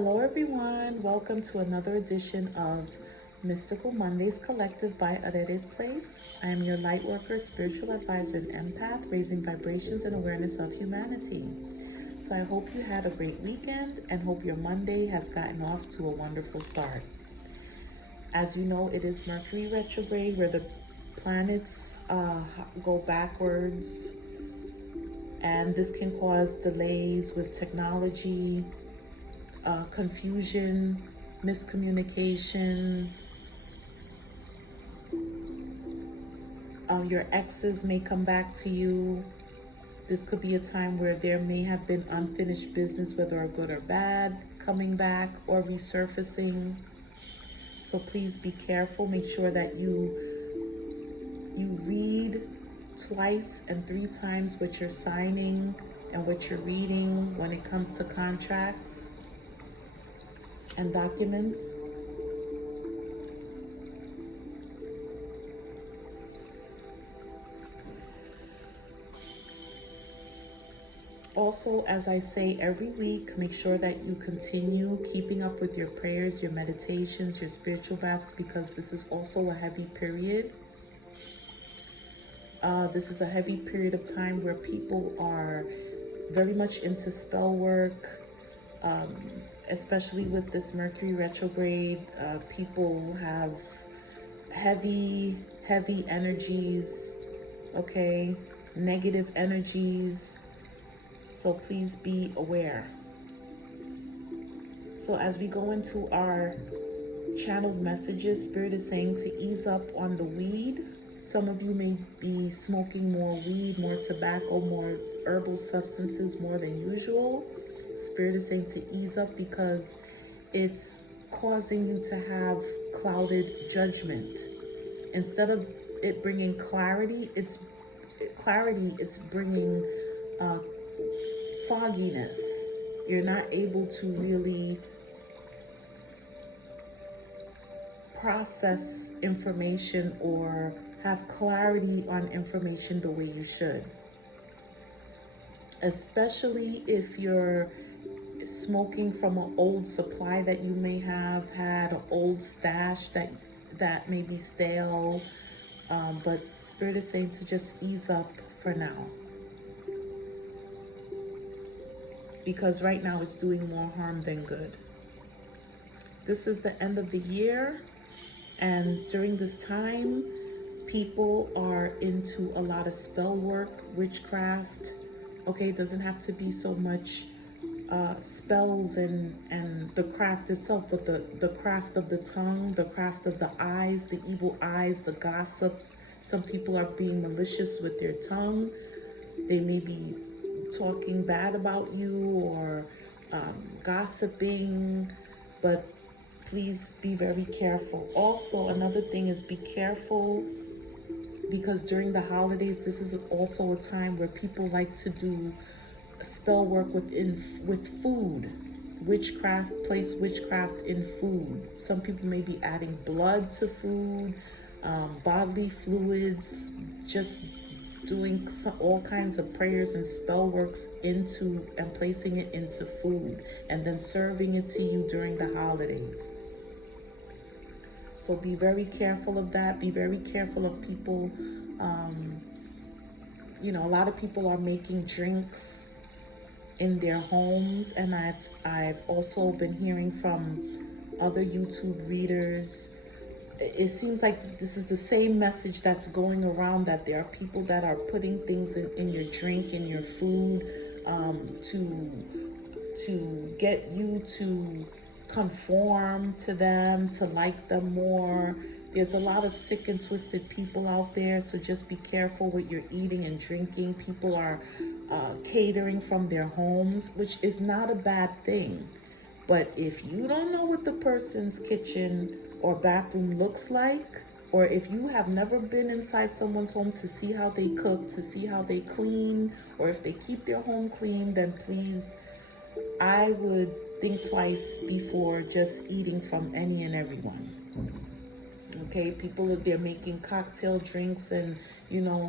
Hello, everyone. Welcome to another edition of Mystical Mondays Collective by Arere's Place. I am your light worker, spiritual advisor, and empath, raising vibrations and awareness of humanity. So I hope you had a great weekend and hope your Monday has gotten off to a wonderful start. As you know, it is Mercury retrograde where the planets go backwards, and this can cause delays with technology, confusion, miscommunication. Your exes may come back to you. This could be a time where there may have been unfinished business, whether good or bad, coming back or resurfacing. So please be careful. Make sure that you read twice and 3 times what you're signing and what you're reading when it comes to contracts and documents. Also, as I say every week, make sure that you continue keeping up with your prayers, your meditations, your spiritual baths, because this is also a heavy period. This is a heavy period of time where people are very much into spell work, especially with this Mercury retrograde. People have heavy energies, okay, negative energies. So please be aware. So as we go into our channeled messages, Spirit is saying to ease up on the weed. Some of you may be smoking more weed, more tobacco, more herbal substances more than usual. Spirit is saying to ease up because it's causing you to have clouded judgment. Instead of it bringing clarity, it's bringing fogginess. You're not able to really process information or have clarity on information the way you should. Especially if you're smoking from an old supply that you may have had, an old stash that may be stale. But Spirit is saying to just ease up for now. Because right now it's doing more harm than good. This is the end of the year, and during this time, people are into a lot of spell work, witchcraft. Okay, it doesn't have to be so much spells and the craft itself, but the craft of the tongue, the craft of the eyes, the evil eyes, the gossip. Some people are being malicious with their tongue. They may be talking bad about you or gossiping, but please be very careful. Also, another thing is be careful, because during the holidays, this is also a time where people like to do spell work with food. Witchcraft, place witchcraft in food. Some people may be adding blood to food, bodily fluids, just doing all kinds of prayers and spell works into and placing it into food and then serving it to you during the holidays. So be very careful of that. Be very careful of people. A lot of people are making drinks in their homes, and I've also been hearing from other YouTube readers. It seems like this is the same message that's going around, that there are people that are putting things in your drink, in your food, to get you to conform to them, to like them more. There's a lot of sick and twisted people out there, so just be careful what you're eating and drinking. People are catering from their homes, which is not a bad thing. But if you don't know what the person's kitchen or bathroom looks like, or if you have never been inside someone's home to see how they cook, to see how they clean, or if they keep their home clean, then please, I would think twice before just eating from any and everyone. Okay, people, if they're making cocktail drinks and,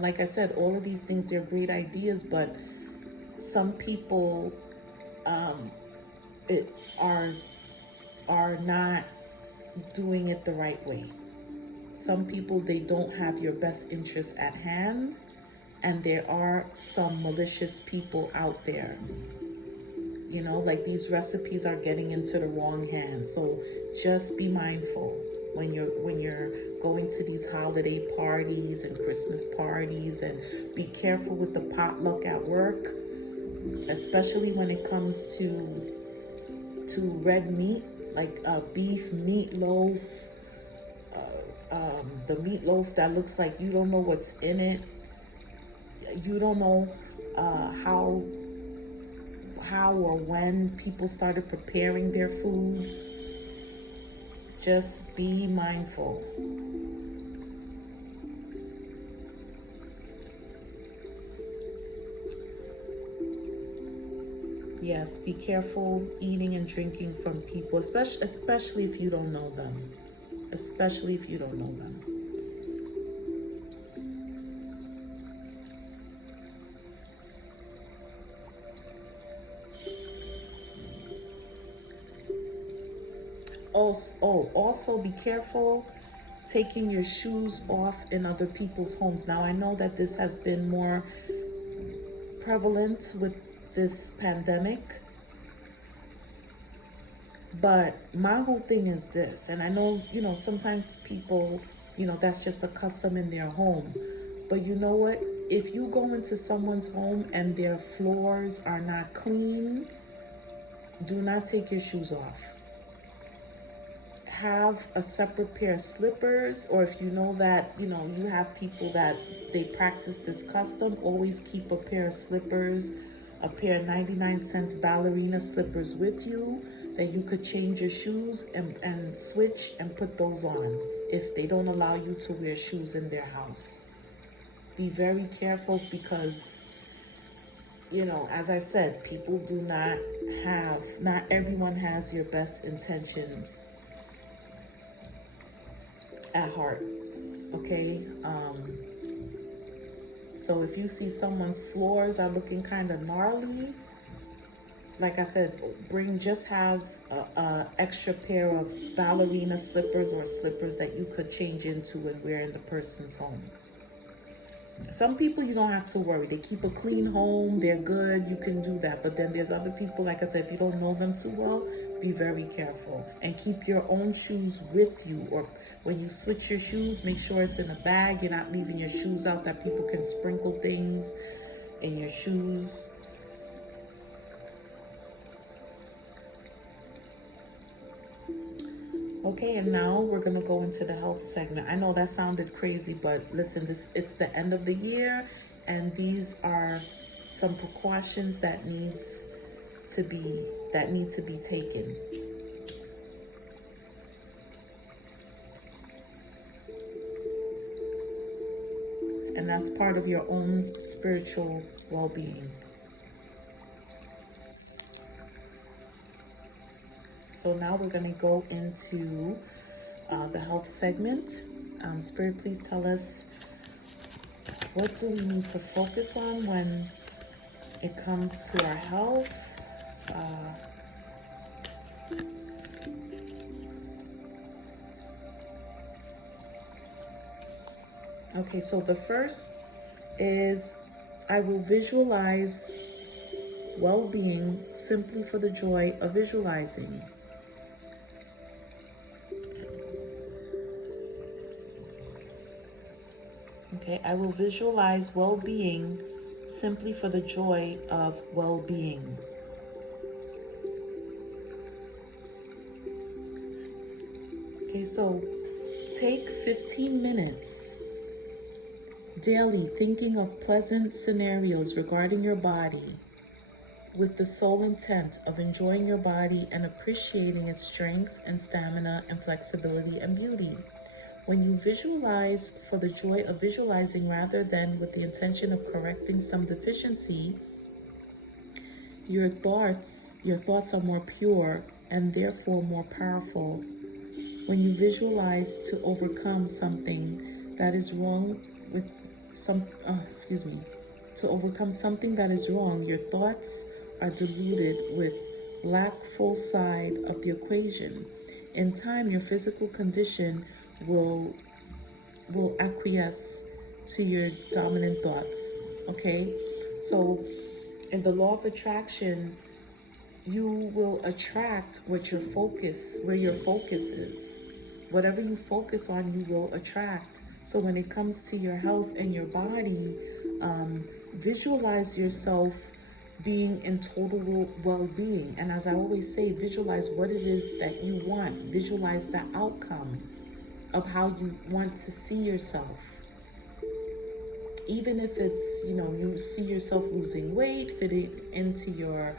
like I said, all of these things, they're great ideas, but some people are are not doing it the right way. Some people, they don't have your best interest at hand, and there are some malicious people out there. You know, like these recipes are getting into the wrong hands. So just be mindful when you're going to these holiday parties and Christmas parties, and be careful with the potluck at work, especially when it comes to red meat, like beef meatloaf, the meatloaf that looks like you don't know what's in it. You don't know how or when people started preparing their food. Just be mindful. Yes, be careful eating and drinking from people, especially if you don't know them. Especially if you don't know them. Also be careful taking your shoes off in other people's homes. Now, I know that this has been more prevalent with this pandemic, but my whole thing is this, and I know, sometimes people, that's just a custom in their home, but you know what? If you go into someone's home and their floors are not clean, do not take your shoes off. Have a separate pair of slippers, or if you know that, you have people that they practice this custom, always keep a pair of slippers, a pair of 99-cent ballerina slippers with you, that you could change your shoes and switch and put those on if they don't allow you to wear shoes in their house. Be very careful because, as I said, people do not everyone has your best intentions at heart, okay? So if you see someone's floors are looking kind of gnarly, like I said, have a extra pair of ballerina slippers or slippers that you could change into and wear in the person's home. Some people, you don't have to worry. They keep a clean home, they're good, you can do that. But then there's other people, like I said, if you don't know them too well, be very careful. And keep your own shoes with you, or when you switch your shoes, make sure it's in a bag. You're not leaving your shoes out that people can sprinkle things in your shoes. Okay, and now we're gonna go into the health segment. I know that sounded crazy, but listen, it's the end of the year, and these are some precautions that need to be taken. And that's part of your own spiritual well-being. So now we're going to go into the health segment. Spirit, please tell us, what do we need to focus on when it comes to our health? Okay, so the first is, I will visualize well-being simply for the joy of visualizing. Okay, I will visualize well-being simply for the joy of well-being. Okay, so take 15 minutes daily thinking of pleasant scenarios regarding your body with the sole intent of enjoying your body and appreciating its strength and stamina and flexibility and beauty. When you visualize for the joy of visualizing rather than with the intention of correcting some deficiency, your thoughts are more pure and therefore more powerful. When you visualize to overcome something that is wrong to overcome something that is wrong, your thoughts are diluted with lack full side of the equation. in time, your physical condition will acquiesce to your dominant thoughts. Okay, so in the law of attraction, you will attract where your focus is. Whatever you focus on, you will attract. So when it comes to your health and your body, visualize yourself being in total well-being. And as I always say, visualize what it is that you want. Visualize the outcome of how you want to see yourself. Even if it's, you see yourself losing weight, fitting into your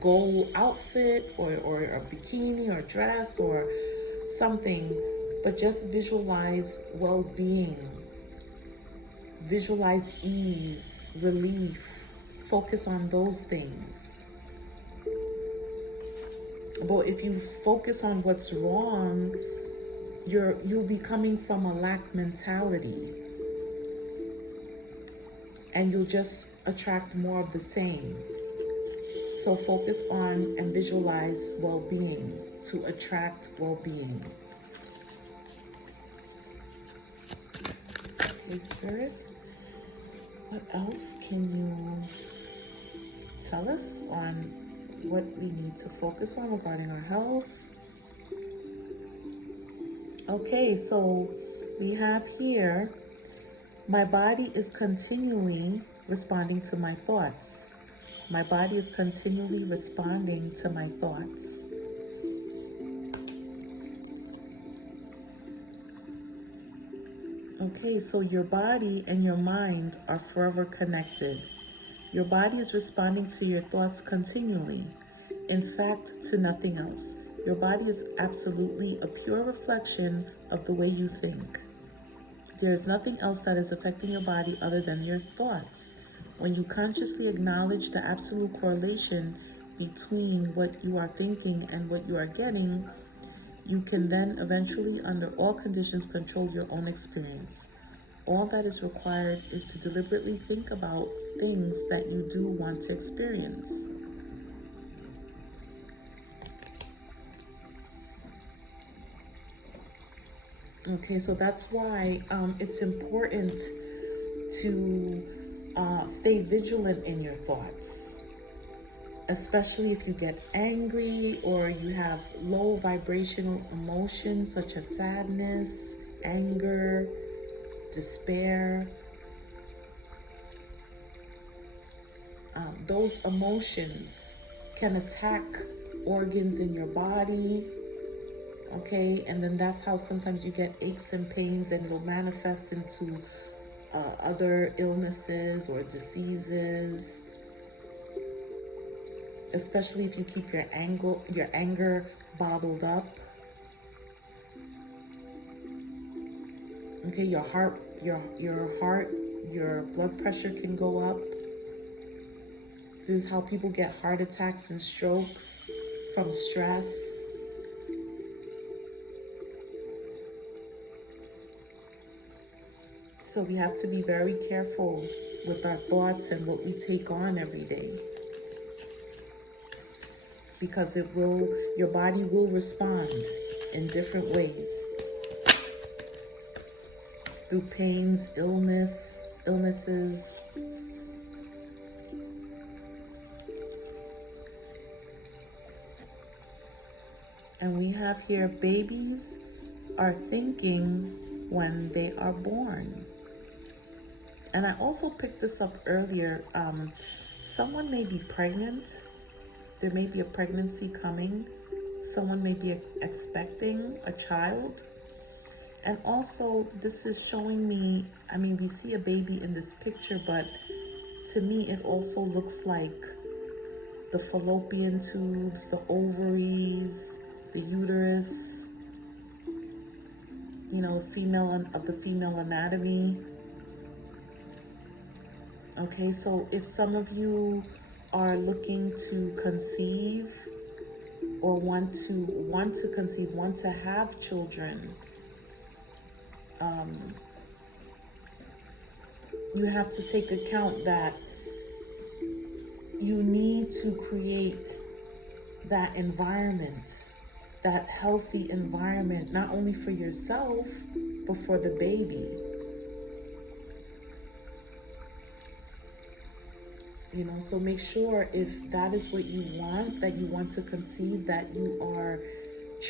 goal outfit or a bikini or dress or something, but just visualize well-being. Visualize ease, relief. Focus on those things. But if you focus on what's wrong, you'll be coming from a lack mentality, and you'll just attract more of the same. So focus on and visualize well-being to attract well-being. Okay, Spirit, what else can you tell us on what we need to focus on regarding our health? Okay, so we have here, my body is continually responding to my thoughts. My body is continually responding to my thoughts. Okay, so your body and your mind are forever connected. Your body is responding to your thoughts continually. In fact, to nothing else. Your body is absolutely a pure reflection of the way you think. There is nothing else that is affecting your body other than your thoughts. When you consciously acknowledge the absolute correlation between what you are thinking and what you are getting, you can then eventually, under all conditions, control your own experience. All that is required is to deliberately think about things that you do want to experience. Okay, so that's why it's important to stay vigilant in your thoughts, especially if you get angry or you have low vibrational emotions such as sadness, anger, despair. Those emotions can attack organs in your body. Okay, and then that's how sometimes you get aches and pains, and it'll manifest into other illnesses or diseases. Especially if you keep your anger bottled up. Okay, your blood pressure can go up. This is how people get heart attacks and strokes from stress. So we have to be very careful with our thoughts and what we take on every day. Because your body will respond in different ways. Through pains, illnesses. And we have here, babies are thinking when they are born. And I also picked this up earlier. Someone may be pregnant. There may be a pregnancy coming. Someone may be expecting a child. And also, this is showing me, we see a baby in this picture, but to me, it also looks like the fallopian tubes, the ovaries, the uterus, the female anatomy. Okay, so if some of you are looking to conceive or want to conceive, want to have children, you have to take account that you need to create that environment that healthy environment, not only for yourself, but for the baby. You know, so make sure if that is what you want, that you want to conceive, that you are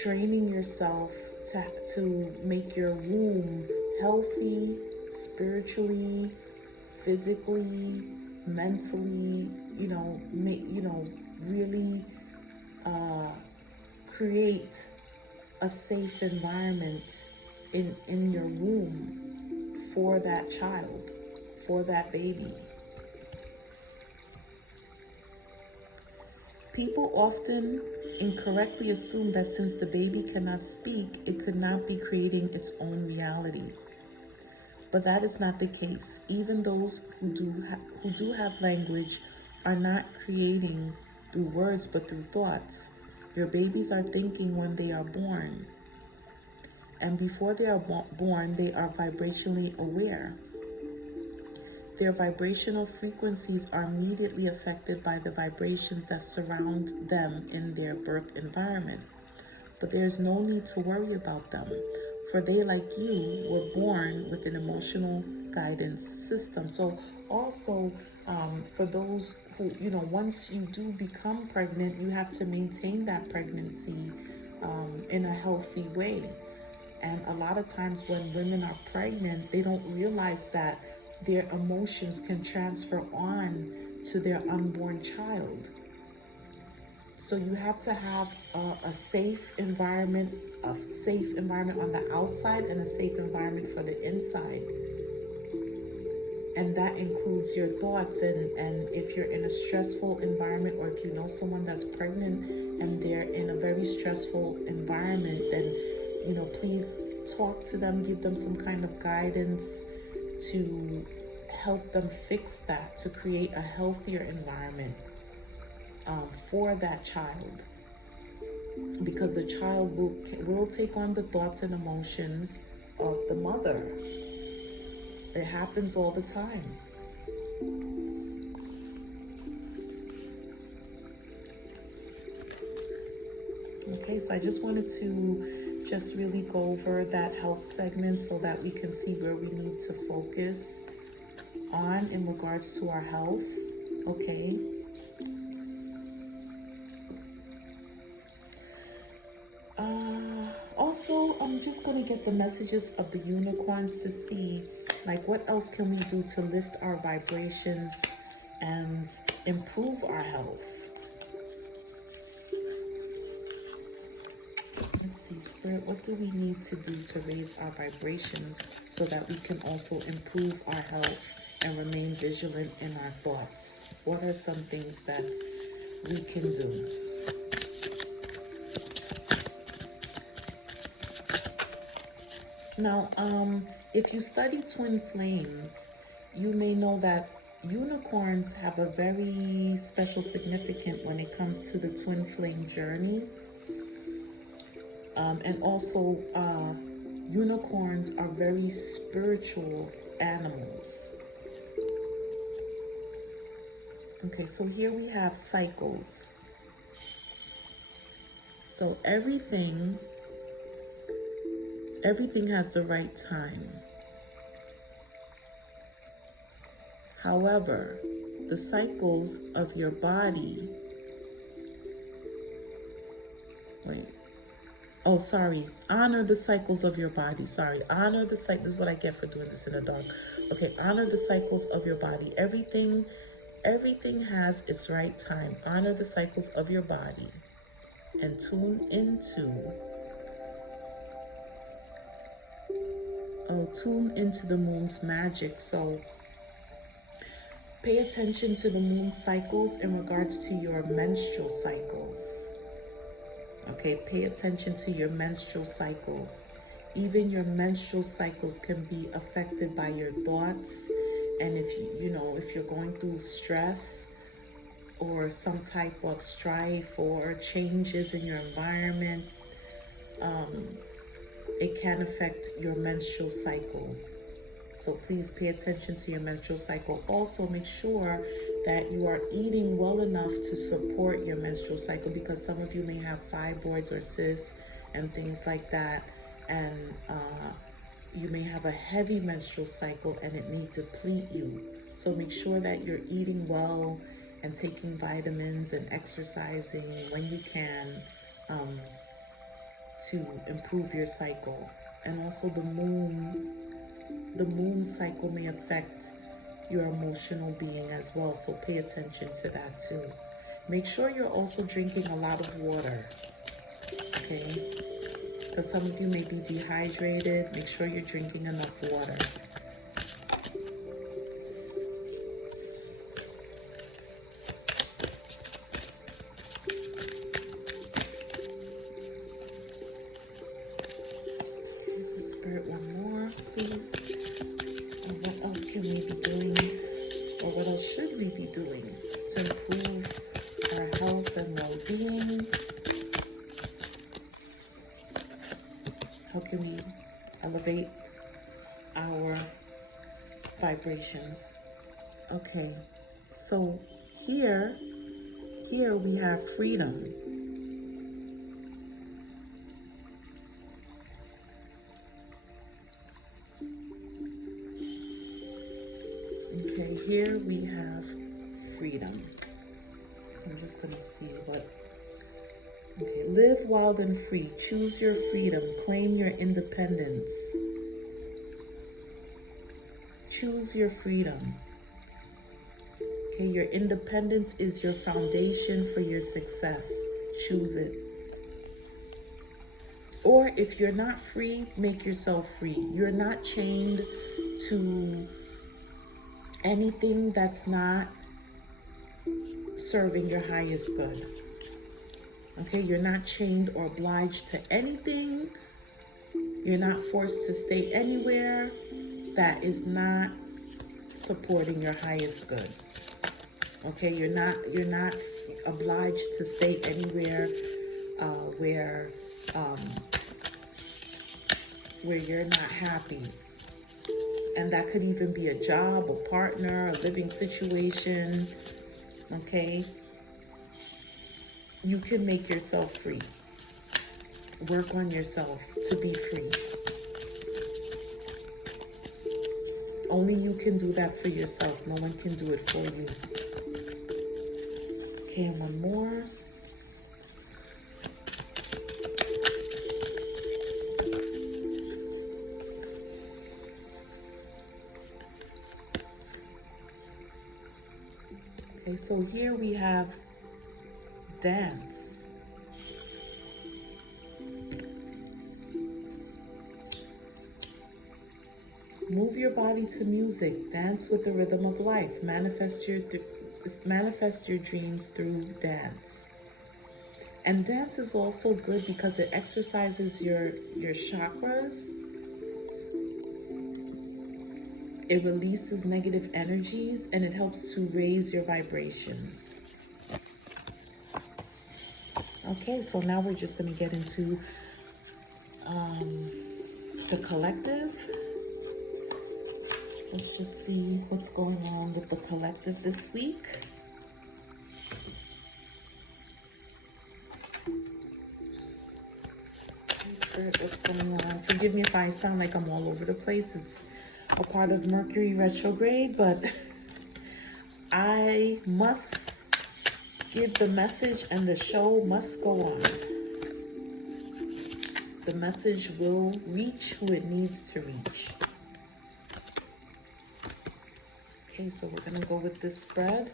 training yourself to make your womb healthy, spiritually, physically, mentally, really create a safe environment in your womb for that child, for that baby. People often incorrectly assume that since the baby cannot speak, it could not be creating its own reality. But that is not the case. Even those who do have language are not creating through words but through thoughts. Your babies are thinking when they are born. And before they are born, they are vibrationally aware. Their vibrational frequencies are immediately affected by the vibrations that surround them in their birth environment. But there's no need to worry about them, for they, like you, were born with an emotional guidance system. So also, for those who, once you do become pregnant, you have to maintain that pregnancy in a healthy way. And a lot of times when women are pregnant, they don't realize that their emotions can transfer on to their unborn child. So you have to have a safe environment on the outside and a safe environment for the inside. And that includes your thoughts. And if you're in a stressful environment, or if you know someone that's pregnant and they're in a very stressful environment, then, please talk to them, give them some kind of guidance to help them fix that, to create a healthier environment for that child, because the child will take on the thoughts and emotions of the mother. It happens all the time. Okay, so I just wanted to really go over that health segment so that we can see where we need to focus on in regards to our health. Okay. Also, I'm just going to get the messages of the unicorns to see, what else can we do to lift our vibrations and improve our health. Let's see, Spirit, what do we need to do to raise our vibrations so that we can also improve our health and remain vigilant in our thoughts? What are some things that we can do? Now, if you study twin flames, you may know that unicorns have a very special significance when it comes to the twin flame journey. And also, unicorns are very spiritual animals. Okay, so here we have cycles. So everything has the right time. However, the cycles of your body, honor the cycles of your body. Honor the cycles. This is what I get for doing this in the dark. Okay, honor the cycles of your body. Everything has its right time. Honor the cycles of your body and tune into the moon's magic. So pay attention to the moon cycles in regards to your menstrual cycles. Okay, pay attention to your menstrual cycles. Even your menstrual cycles can be affected by your thoughts. And if you're going through stress or some type of strife or changes in your environment, it can affect your menstrual cycle. So please pay attention to your menstrual cycle. Also, make sure that you are eating well enough to support your menstrual cycle, because some of you may have fibroids or cysts and things like that. And you may have a heavy menstrual cycle and it may deplete you. So make sure that you're eating well and taking vitamins and exercising when you can to improve your cycle. And also the moon cycle may affect your emotional being as well, so pay attention to that too. Make sure you're also drinking a lot of water, okay? Because some of you may be dehydrated. Make sure you're drinking enough water. Okay, so Spirit, one more, please. And what else can we be doing, or what else should we be doing to improve our health and well-being? How can we elevate our vibrations? Okay, so here we have freedom. Okay, here we have freedom. So I'm just gonna see what. Okay, live wild and free. Choose your freedom. Claim your independence. Choose your freedom. Okay, your independence is your foundation for your success. Choose it. Or if you're not free, make yourself free. You're not chained to anything that's not serving your highest good. Okay, you're not chained or obliged to anything. You're not forced to stay anywhere that is not supporting your highest good. Okay, you're not obliged to stay anywhere where you're not happy. And that could even be a job, a partner, a living situation. Okay, you can make yourself free. Work on yourself to be free. Only you can do that for yourself. No one can do it for you. Okay, and one more. Okay, so here we have dance. Move your body to music. Dance with the rhythm of life. Manifest your dreams through dance. And dance is also good because it exercises your chakras. It releases negative energies and it helps to raise your vibrations. Okay, so now we're just going to get into the collective. Let's just see what's going on with the collective this week. Spirit, what's going on? Forgive me if I sound like I'm all over the place. It's a part of Mercury retrograde, but I must give the message and the show must go on. The message will reach who it needs to reach. Okay, so we're going to go with this spread.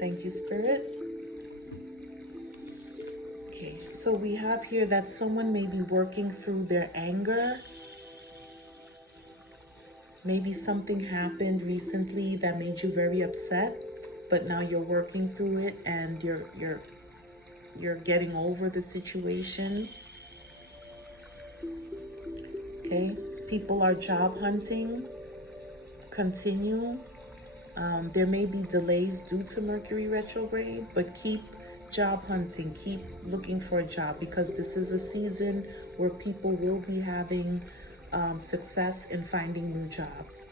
Thank you, Spirit. Okay, so we have here that someone may be working through their anger. Maybe something happened recently that made you very upset, but now you're working through it and you're getting over the situation. Okay, people are job hunting. Continue. There may be delays due to Mercury retrograde, but keep job hunting, keep looking for a job, because this is a season where people will be having success in finding new jobs.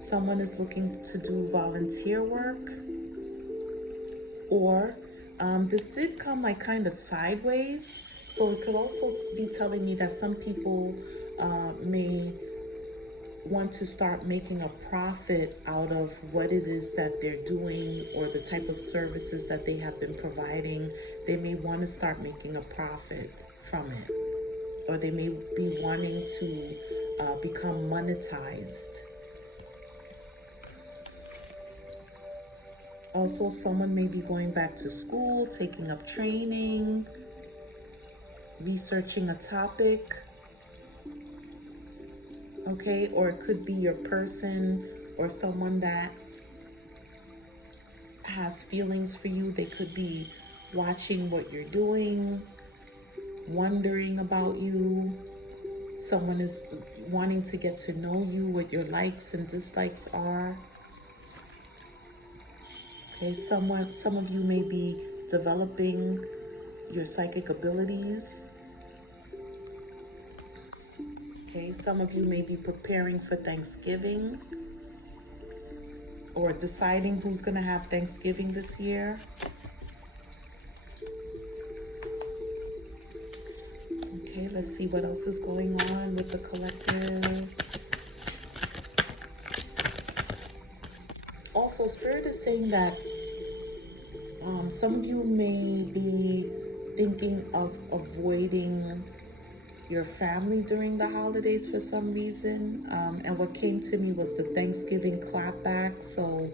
Someone is looking to do volunteer work, or This did come like kind of sideways, so it could also be telling me that some people may want to start making a profit out of what it is that they're doing or the type of services that they have been providing. They may want to start making a profit from it, or they may be wanting to become monetized. Also, someone may be going back to school, taking up training, researching a topic. Okay, or it could be your person or someone that has feelings for you. They could be watching what you're doing, wondering about you. Someone is wanting to get to know you, what your likes and dislikes are. Okay, some of you may be developing your psychic abilities. Okay, some of you may be preparing for Thanksgiving or deciding who's going to have Thanksgiving this year. Okay, let's see what else is going on with the collective. Also, Spirit is saying that some of you may be thinking of avoiding your family during the holidays for some reason. And what came to me was the Thanksgiving clapback. So,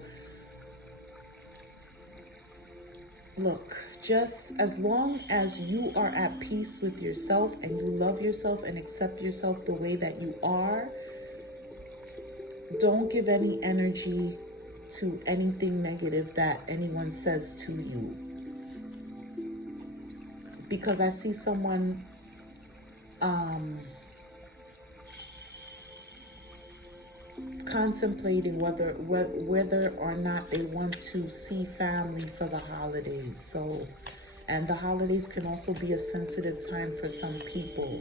look, just as long as you are at peace with yourself and you love yourself and accept yourself the way that you are, don't give any energy to anything negative that anyone says to you. Because I see someone contemplating whether or not they want to see family for the holidays. So, and the holidays can also be a sensitive time for some people.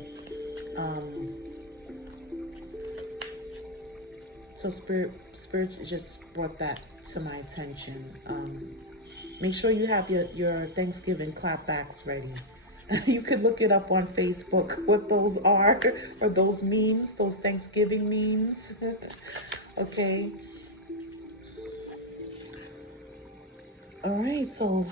So Spirit just brought that to my attention. Make sure you have your Thanksgiving clapbacks ready. You could look it up on Facebook, what those are, or those memes, those Thanksgiving memes. Okay. All right, so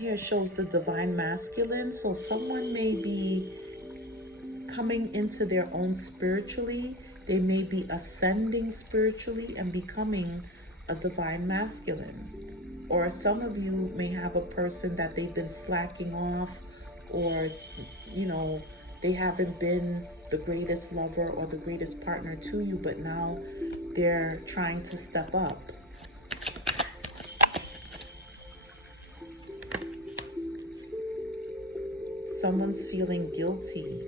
here shows the divine masculine. So someone may be coming into their own spiritually. They may be ascending spiritually and becoming a divine masculine. Or some of you may have a person that they've been slacking off, or, you know, they haven't been the greatest lover or the greatest partner to you, but now they're trying to step up. Someone's feeling guilty.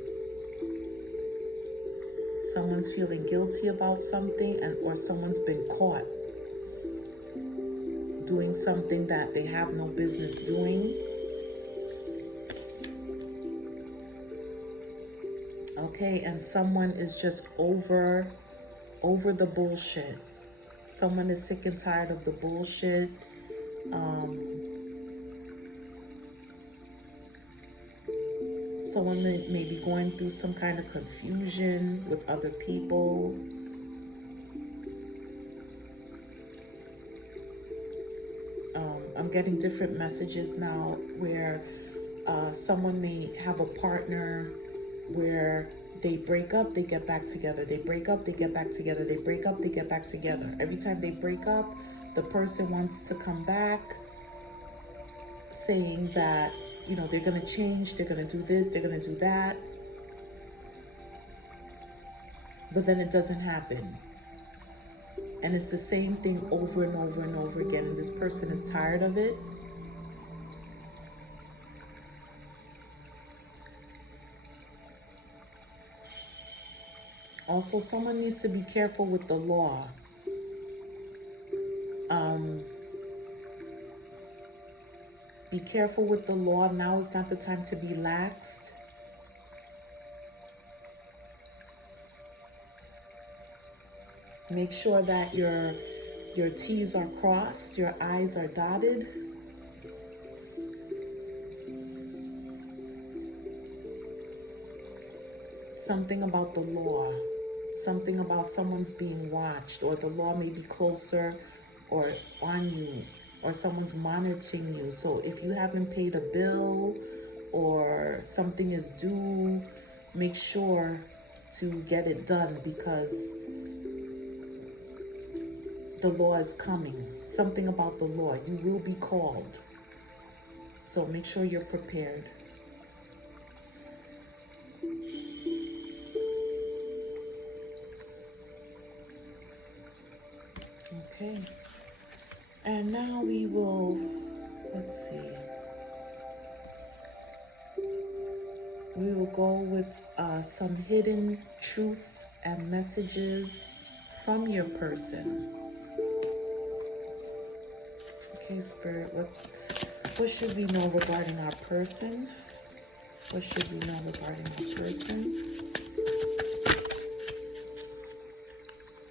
Someone's feeling guilty about something, or someone's been caught doing something that they have no business doing. Okay, and someone is just over the bullshit. Someone is sick and tired of the bullshit. Someone may be going through some kind of confusion with other people. I'm getting different messages now where someone may have a partner where they break up, they get back together. They break up, they get back together. They break up, they get back together. Every time they break up, the person wants to come back, saying that, you know, they're going to change, they're going to do this, they're going to do that. But then it doesn't happen. And it's the same thing over and over and over again. And this person is tired of it. Also, someone needs to be careful with the law. Be careful with the law. Now is not the time to be laxed. Make sure that your T's are crossed, your I's are dotted. Something about the law, something about someone's being watched, or the law may be closer or on you, or someone's monitoring you. So if you haven't paid a bill or something is due, make sure to get it done, because the law is coming. Something about the law. You will be called. So make sure you're prepared. Okay. And now we will, let's see. We will go with some hidden truths and messages from your person. Okay, Spirit, what should we know regarding our person? What should we know regarding our person?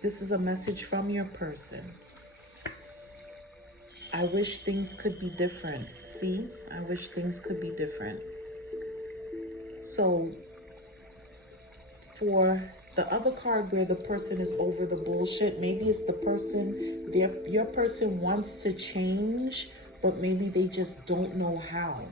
This is a message from your person. I wish things could be different. See? I wish things could be different. So, for the other card where the person is over the bullshit, maybe it's the person, your person wants to change, but maybe they just don't know how.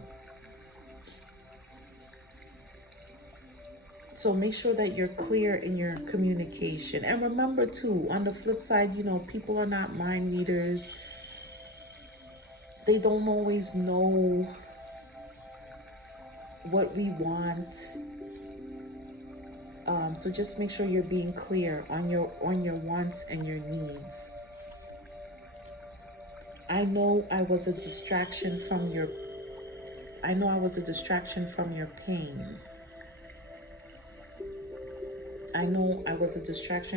So make sure that you're clear in your communication. And remember too, on the flip side, people are not mind readers. They don't always know what we want. So just make sure you're being clear on your wants and your needs. I know I was a distraction from your pain. I know I was a distraction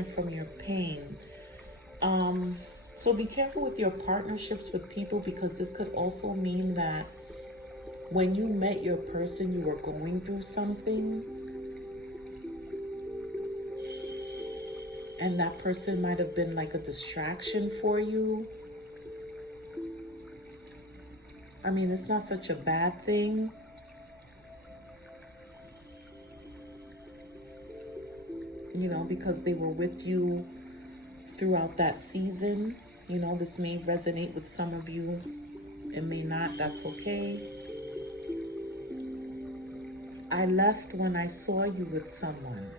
from your pain. So be careful with your partnerships with people, because this could also mean that when you met your person, you were going through something, and that person might have been like a distraction for you. I mean, it's not such a bad thing. Because they were with you throughout that season. This may resonate with some of you. It may not. That's okay. I left when I saw you with someone.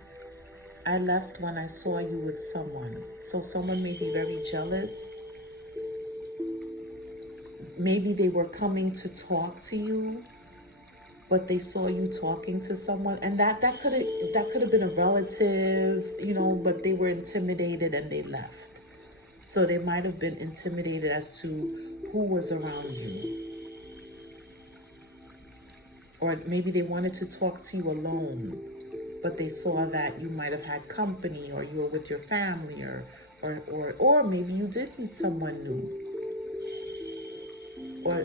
I left when I saw you with someone. So someone may be very jealous. Maybe they were coming to talk to you, but they saw you talking to someone, and that could have been a relative, but they were intimidated and they left. So they might have been intimidated as to who was around you. Or maybe they wanted to talk to you alone, but they saw that you might have had company, or you were with your family, or maybe you did meet someone new.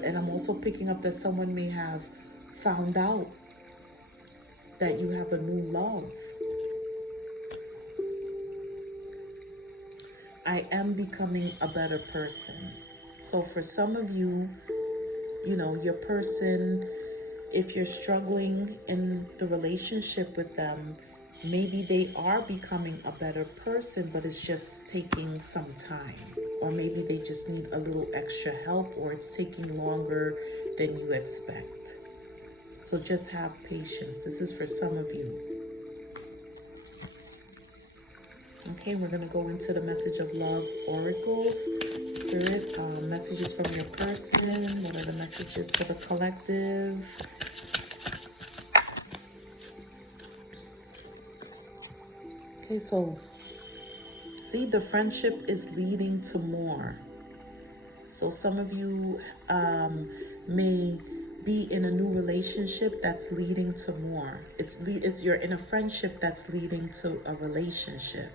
And I'm also picking up that someone may have found out that you have a new love. I am becoming a better person. So for some of you, your person, if you're struggling in the relationship with them, maybe they are becoming a better person, but it's just taking some time. Or maybe they just need a little extra help, or it's taking longer than you expect. So just have patience. This is for some of you. Okay, we're going to go into the message of love oracles. Spirit, messages from your person. What are the messages for the collective? Okay, so see, the friendship is leading to more. So some of you may be in a new relationship that's leading to more. You're in a friendship that's leading to a relationship.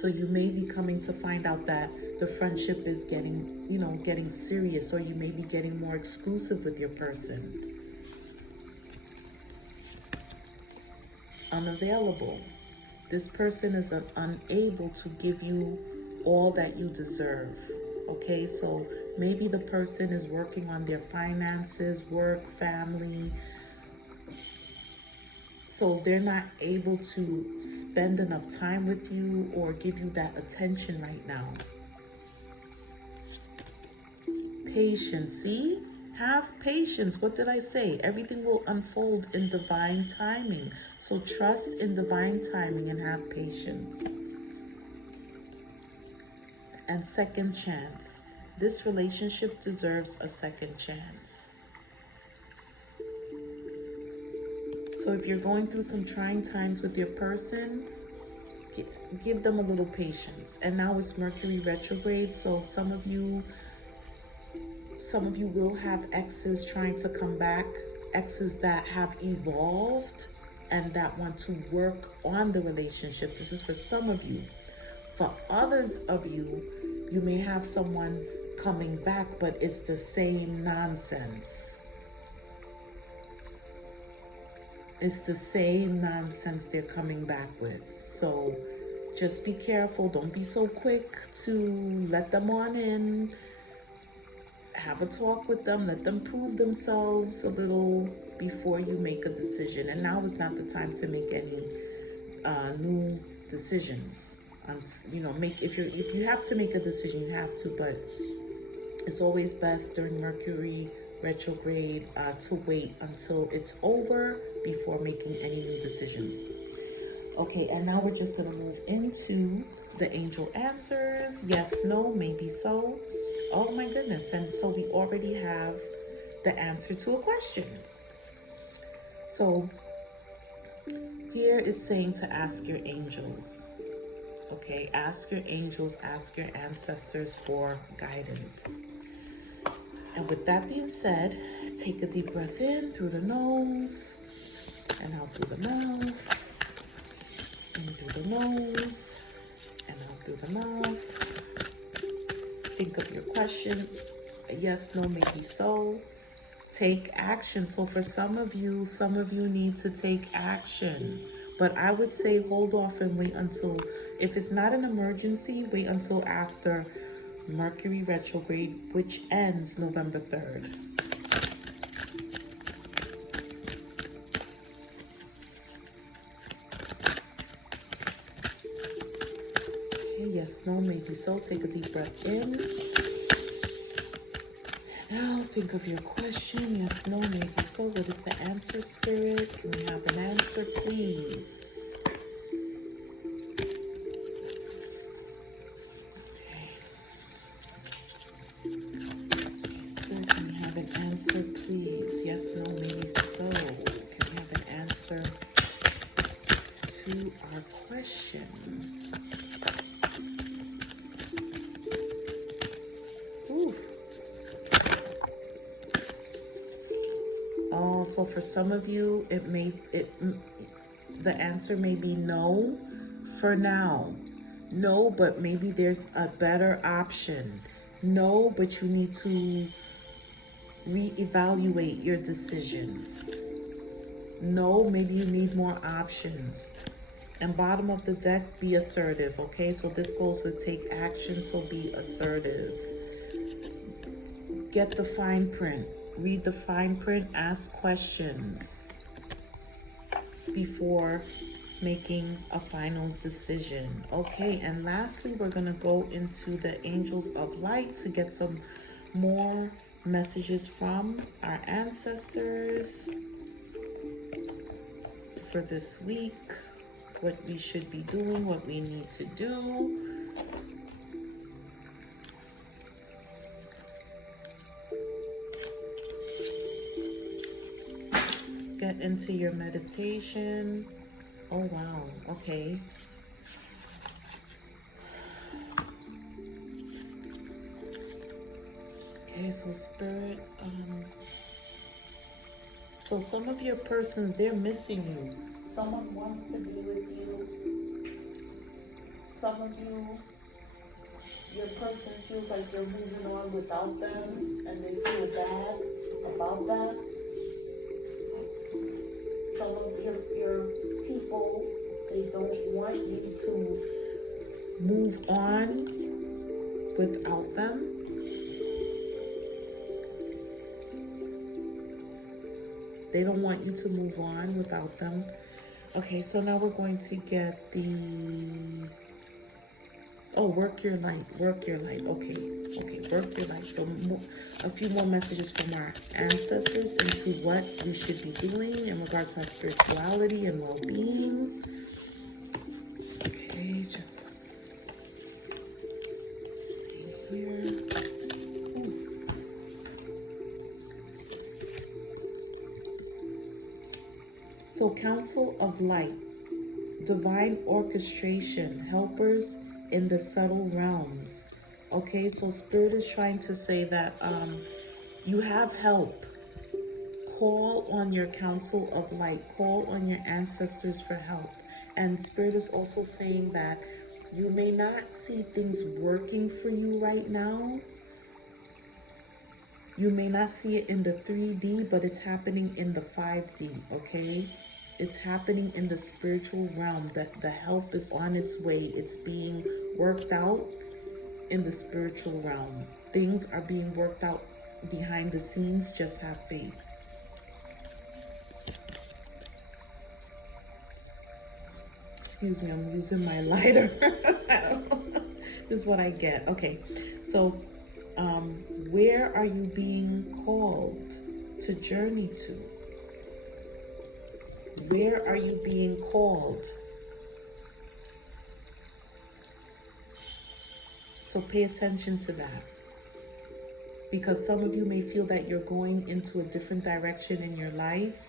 So you may be coming to find out that the friendship is getting serious, or you may be getting more exclusive with your person. Unavailable. This person is unable to give you all that you deserve. Okay, so maybe the person is working on their finances, work, family, so they're not able to spend enough time with you or give you that attention right now. Patience, see? Have patience. What did I say? Everything will unfold in divine timing. So trust in divine timing and have patience. And second chance. This relationship deserves a second chance. So if you're going through some trying times with your person, give them a little patience. And now it's Mercury retrograde, so some of you will have exes trying to come back, exes that have evolved and that want to work on the relationship. This is for some of you. For others of you, you may have someone coming back, but it's the same nonsense. It's the same nonsense they're coming back with. So just be careful. Don't be so quick to let them on in. Have a talk with them. Let them prove themselves a little before you make a decision. And now is not the time to make any new decisions. If you have to make a decision, you have to. But it's always best during Mercury retrograde to wait until it's over before making any new decisions. Okay, and now we're just going to move into the angel answers. Yes, no, maybe so. Oh my goodness. And so we already have the answer to a question. So here it's saying to ask your angels. Okay, ask your angels, ask your ancestors for guidance. And with that being said, take a deep breath in through the nose and out through the mouth. In through the nose and out through the mouth. Think of your question. Yes, no, maybe so. Take action. So for some of you need to take action. But I would say hold off and wait until, if it's not an emergency, wait until after Mercury retrograde, which ends November 3rd. Okay, yes, no, maybe so. Take a deep breath in. Now think of your question. Yes, no, maybe so. What is the answer, Spirit? Can we have an answer, please? Answer, please. Yes, no, maybe so. Can we have an answer to our question? Ooh. Oh, so for some of you, the answer may be no for now. No, but maybe there's a better option. No, but you need to reevaluate your decision. No, maybe you need more options. And bottom of the deck, be assertive, okay? So this goes with take action, so be assertive. Get the fine print. Read the fine print, ask questions before making a final decision. Okay, and lastly, we're gonna go into the Angels of Light to get some more messages from our ancestors for this week, what we should be doing, what we need to do. Get into your meditation. Oh wow, okay. Okay, so Spirit, so some of your persons, they're missing you. Someone wants to be with you. Some of you, your person feels like you're moving on without them, and they feel bad about that. Some of your people, they don't want you to move on without them. They don't want you to move on without them. Okay, so now we're going to get the, oh, work your light, work your light. Okay, work your light. So a few more messages from our ancestors into what we should be doing in regards to our spirituality and well-being. Okay, just see here. Ooh. So Council of Light, divine orchestration, helpers in the subtle realms. Okay, so Spirit is trying to say that you have help. Call on your Council of Light. Call on your ancestors for help. And Spirit is also saying that you may not see things working for you right now. You may not see it in the 3D, but it's happening in the 5D, okay? It's happening in the spiritual realm, that the help is on its way. It's being worked out in the spiritual realm. Things are being worked out behind the scenes. Just have faith. Excuse me, I'm using my lighter. This is what I get. Okay, so where are you being called to journey to? Where are you being called? So pay attention to that. Because some of you may feel that you're going into a different direction in your life.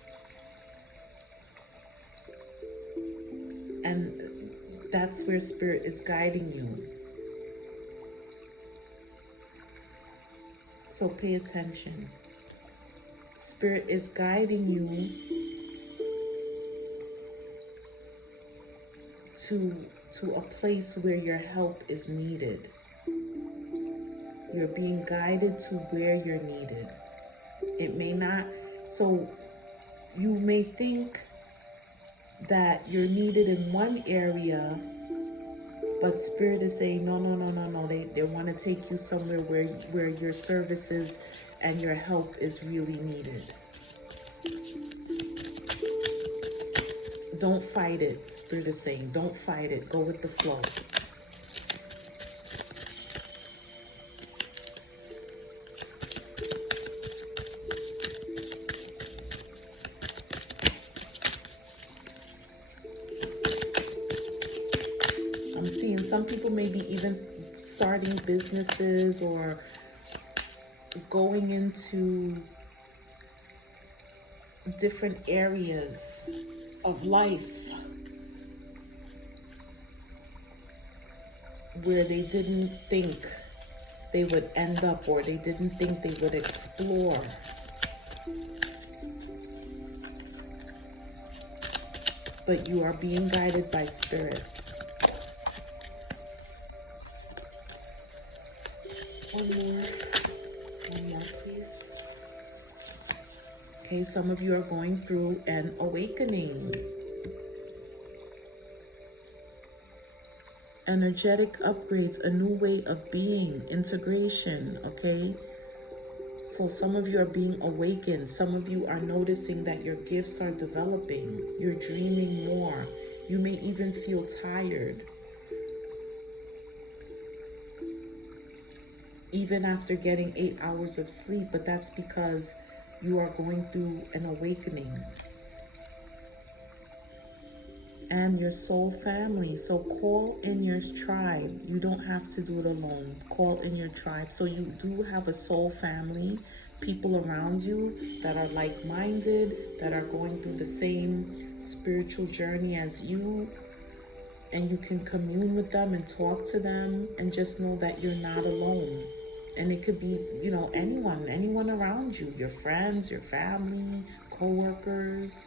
And that's where Spirit is guiding you. So pay attention. Spirit is guiding you to a place where your help is needed. You're being guided to where you're needed. It may not, so you may think that you're needed in one area, but Spirit is saying, no. They want to take you somewhere where your services and your help is really needed. Don't fight it, Spirit is saying. Don't fight it. Go with the flow. I'm seeing some people maybe even starting businesses or going into different areas of life where they didn't think they would end up, or they didn't think they would explore. But you are being guided by Spirit. One more, please. Okay, some of you are going through an awakening. Energetic upgrades, a new way of being, integration, okay? So some of you are being awakened. Some of you are noticing that your gifts are developing. You're dreaming more. You may even feel tired. Even after getting 8 hours of sleep, but that's because you are going through an awakening. And your soul family. So call in your tribe. You don't have to do it alone. Call in your tribe. So you do have a soul family, people around you that are like-minded, that are going through the same spiritual journey as you. And you can commune with them and talk to them, and just know that you're not alone. And it could be, anyone around you, your friends, your family, co-workers.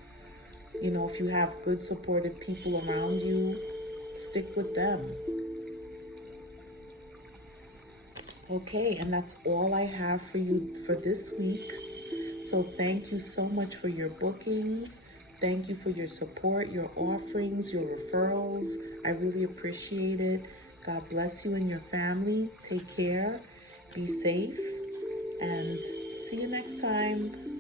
If you have good supportive people around you, stick with them. Okay, and that's all I have for you for this week. So thank you so much for your bookings. Thank you for your support, your offerings, your referrals. I really appreciate it. God bless you and your family. Take care. Be safe. And see you next time.